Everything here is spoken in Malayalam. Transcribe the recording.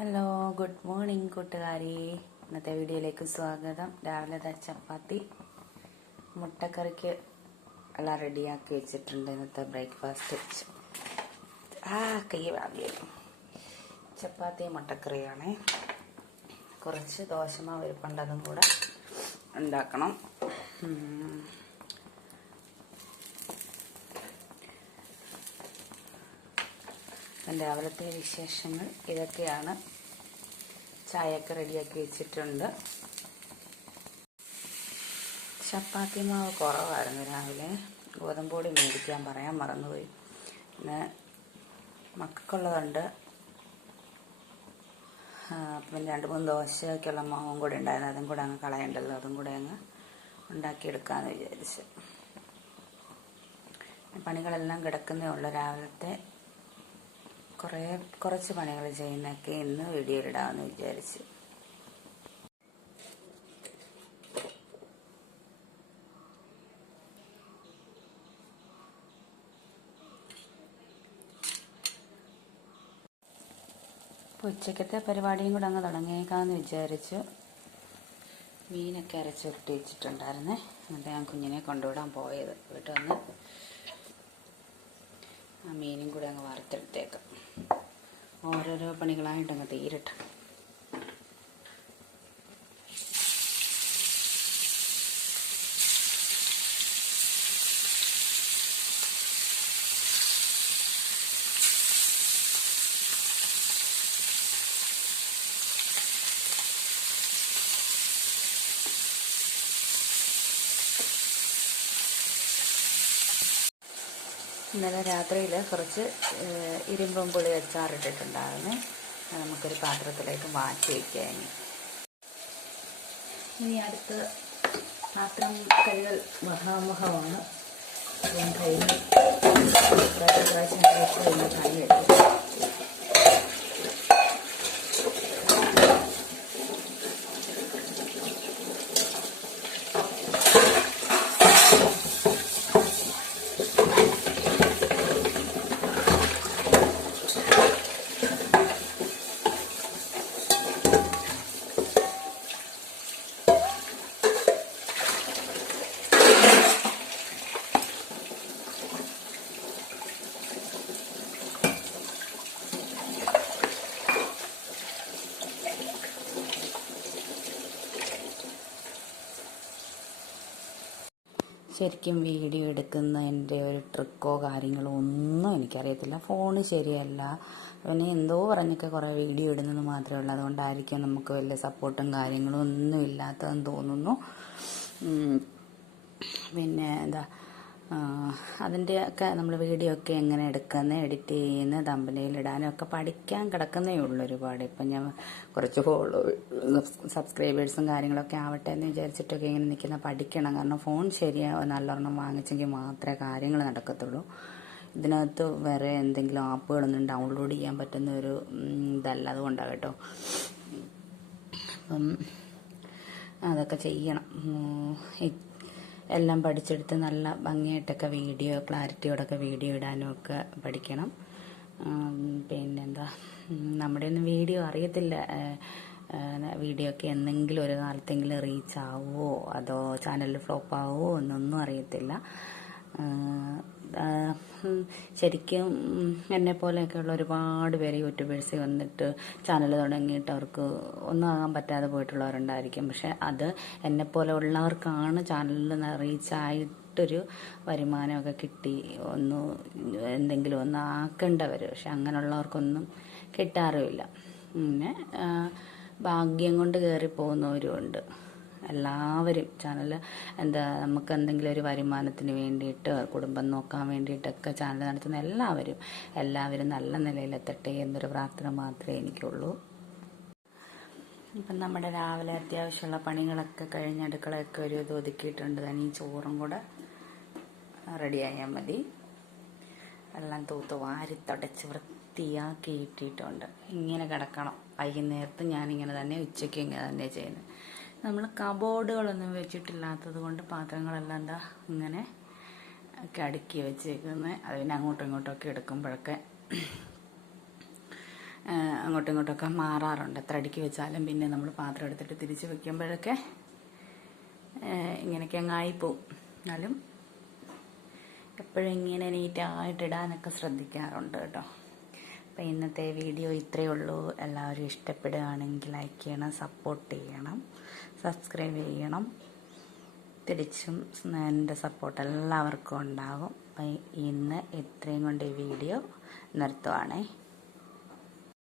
ഹലോ, ഗുഡ് മോർണിംഗ് കൂട്ടുകാരി. ഇന്നത്തെ വീഡിയോയിലേക്ക് സ്വാഗതം. രാവിലെ ചപ്പാത്തി മുട്ടക്കറിക്ക് എല്ലാം റെഡിയാക്കി വെച്ചിട്ടുണ്ട്. ഇന്നത്തെ ബ്രേക്ക്ഫാസ്റ്റ് കൈ വാങ്ങിയത് ചപ്പാത്തി മുട്ടക്കറിയാണ്. കുറച്ച് ദോശമാവ് ഇരിപ്പുണ്ട്, അതും കൂടെ ഉണ്ടാക്കണം. രാവിലത്തെ വിശേഷങ്ങൾ ഇതൊക്കെയാണ്. ചായയൊക്കെ റെഡിയാക്കി വെച്ചിട്ടുണ്ട്. ചപ്പാത്തി മാവ് കുറവായിരുന്നു രാവിലെ. ഗോതമ്പൊടി മേടിക്കാൻ പറയാൻ മറന്നുപോയി. പിന്നെ മക്കൾക്കുള്ളതുണ്ട്. പിന്നെ 2-3 ദോശയ്ക്കുള്ള മാവും കൂടെ ഉണ്ടായിരുന്നു. അതും കൂടെ അങ്ങ് കളയണ്ടല്ലോ, അതും കൂടെ അങ്ങ് ഉണ്ടാക്കിയെടുക്കാമെന്ന് വിചാരിച്ചു. പണികളെല്ലാം കിടക്കുന്നേ ഉള്ളൂ. രാവിലത്തെ കുറച്ച് പണികൾ ചെയ്യുന്നതൊക്കെ ഇന്ന് വീഡിയോയിലിടാമെന്ന് വിചാരിച്ചു. ഉച്ചക്കത്തെ പരിപാടിയും കൂടെ അങ്ങ് തുടങ്ങിയേക്കാമെന്ന് വിചാരിച്ചു. മീനൊക്കെ അരച്ചൊട്ടി വെച്ചിട്ടുണ്ടായിരുന്നേ. എന്നിട്ട് ഞാൻ കുഞ്ഞിനെ കൊണ്ടുവിടാൻ പോയത്. വീട്ടിൽ വന്ന് ആ മീനും കൂടെ അങ്ങ് വറുത്തെടുത്തേക്കാം. ഓരോരോ പണികളായിട്ടങ്ങ് തീരട്ടെ. ഇന്നലെ രാത്രിയിൽ കുറച്ച് ഇരുമ്പും പുളി അച്ചാറിട്ടിട്ടുണ്ടായിരുന്നു. അത് നമുക്കൊരു പാത്രത്തിലേക്ക് മാറ്റി വയ്ക്കാം. ഇനി അടുത്ത് പാത്രം കഴുകൽ മഹാമുഖമാണ്. കഴിഞ്ഞ് പ്രാവശ്യം കഴിച്ച് കഴിഞ്ഞ് പണി വെക്കും. ശരിക്കും വീഡിയോ എടുക്കുന്നതിൻ്റെ ഒരു ട്രിക്കോ കാര്യങ്ങളോ ഒന്നും എനിക്കറിയത്തില്ല. ഫോണ് ശരിയല്ല. പിന്നെ എന്തോ പറഞ്ഞൊക്കെ കുറേ വീഡിയോ ഇടുന്നത് മാത്രമേ ഉള്ളൂ. അതുകൊണ്ടായിരിക്കും നമുക്ക് വലിയ സപ്പോർട്ടും കാര്യങ്ങളും ഒന്നും ഇല്ലാത്തതെന്ന് തോന്നുന്നു. പിന്നെ അതിൻ്റെയൊക്കെ നമ്മൾ വീഡിയോ ഒക്കെ എങ്ങനെ എടുക്കുന്നത്, എഡിറ്റ് ചെയ്യുന്നത്, തമ്പനെയിൽ ഇടാനും ഒക്കെ പഠിക്കാൻ കിടക്കുന്നേ ഉള്ളൂ ഒരുപാട്. ഇപ്പം ഞാൻ കുറച്ച് സബ്സ്ക്രൈബേഴ്സും കാര്യങ്ങളൊക്കെ ആവട്ടെ എന്ന് വിചാരിച്ചിട്ടൊക്കെ ഇങ്ങനെ നിൽക്കുന്ന പഠിക്കണം. കാരണം ഫോൺ നല്ലൊരെണ്ണം വാങ്ങിച്ചെങ്കിൽ മാത്രമേ കാര്യങ്ങൾ നടക്കത്തുള്ളൂ. ഇതിനകത്ത് വേറെ എന്തെങ്കിലും ആപ്പുകളൊന്നും ഡൗൺലോഡ് ചെയ്യാൻ പറ്റുന്ന ഒരു ഇതല്ല. അതുകൊണ്ടാണ് കേട്ടോ. അപ്പം അതൊക്കെ ചെയ്യണം. എല്ലാം പഠിച്ചെടുത്ത് നല്ല ഭംഗിയായിട്ടൊക്കെ വീഡിയോ ക്ലാരിറ്റിയോടൊക്കെ വീഡിയോ ഇടാനും ഒക്കെ പഠിക്കണം. നമ്മുടെ ഒന്നും വീഡിയോ അറിയത്തില്ല. വീഡിയോ ഒക്കെ എന്തെങ്കിലും ഒരു കാലത്തെങ്കിലും റീച്ച് ആവുമോ അതോ ചാനലിൽ ഫ്ലോപ്പ് ആവുമോ എന്നൊന്നും അറിയത്തില്ല. ശരിക്കും എന്നെപ്പോലെയൊക്കെയുള്ള ഒരുപാട് പേര് യൂട്യൂബേഴ്സ് വന്നിട്ട് ചാനൽ തുടങ്ങിയിട്ട് അവർക്ക് ഒന്നും ആകാൻ പറ്റാതെ പോയിട്ടുള്ളവരുണ്ടായിരിക്കും. പക്ഷെ അത് എന്നെപ്പോലെ ഉള്ളവർക്കാണ് ചാനലിൽ റീച്ചായിട്ടൊരു വരുമാനമൊക്കെ കിട്ടി എന്തെങ്കിലും ഒന്ന് ആക്കേണ്ടവർ. പക്ഷെ അങ്ങനെയുള്ളവർക്കൊന്നും കിട്ടാറുമില്ല. പിന്നെ ഭാഗ്യം കൊണ്ട് കയറിപ്പോകുന്നവരും ഉണ്ട്. എല്ലാവരും ചാനൽ നമുക്ക് എന്തെങ്കിലും ഒരു വരുമാനത്തിന് വേണ്ടിയിട്ട്, കുടുംബം നോക്കാൻ വേണ്ടിയിട്ടൊക്കെ ചാനൽ നടത്തുന്ന എല്ലാവരും നല്ല നിലയിലെത്തട്ടെ എന്നൊരു പ്രാർത്ഥന മാത്രമേ എനിക്കുള്ളൂ. ഇപ്പം നമ്മുടെ രാവിലെ അത്യാവശ്യമുള്ള പണികളൊക്കെ കഴിഞ്ഞ് അടുക്കളയൊക്കെ ഒരു ഇത് ഒതുക്കിയിട്ടുണ്ട്. ഈ ചോറും കൂടെ റെഡിയായാൽ മതി. എല്ലാം തൂത്ത് വാരി തുടച്ച് വൃത്തിയാക്കി ഇട്ടിട്ടുണ്ട്. ഇങ്ങനെ കിടക്കണം. വൈകുന്നേരത്ത് ഞാനിങ്ങനെ തന്നെ, ഉച്ചയ്ക്ക് ഇങ്ങനെ തന്നെ ചെയ്യുന്നത്. നമ്മൾ കബോർഡുകളൊന്നും വെച്ചിട്ടില്ലാത്തത് കൊണ്ട് പാത്രങ്ങളെല്ലാം ഇങ്ങനെ ഒക്കെ അടുക്കി വെച്ചേക്കുന്നത്. അത് പിന്നെ അങ്ങോട്ടും ഇങ്ങോട്ടും ഒക്കെ എടുക്കുമ്പോഴൊക്കെ അങ്ങോട്ടും ഇങ്ങോട്ടൊക്കെ മാറാറുണ്ട്. എത്ര അടുക്കി വെച്ചാലും പിന്നെ നമ്മൾ പാത്രം എടുത്തിട്ട് തിരിച്ച് വെക്കുമ്പോഴൊക്കെ ഇങ്ങനെയൊക്കെ അങ്ങായിപ്പോവും. എന്നാലും എപ്പോഴും ഇങ്ങനെ നീറ്റായിട്ട് ഇടാനൊക്കെ ശ്രദ്ധിക്കാറുണ്ട് കേട്ടോ. അപ്പം ഇന്നത്തെ വീഡിയോ ഇത്രയേ ഉള്ളൂ. എല്ലാവരും ഇഷ്ടപ്പെടുകയാണെങ്കിൽ ലൈക്ക് ചെയ്യണം, സപ്പോർട്ട് ചെയ്യണം, സബ്സ്ക്രൈബ് ചെയ്യണം. തിരിച്ചും എൻ്റെ സപ്പോർട്ട് എല്ലാവർക്കും ഉണ്ടാകും. അപ്പം ഇന്ന് ഇത്രയും കൊണ്ട് ഈ വീഡിയോ നിർത്തുവാണേ.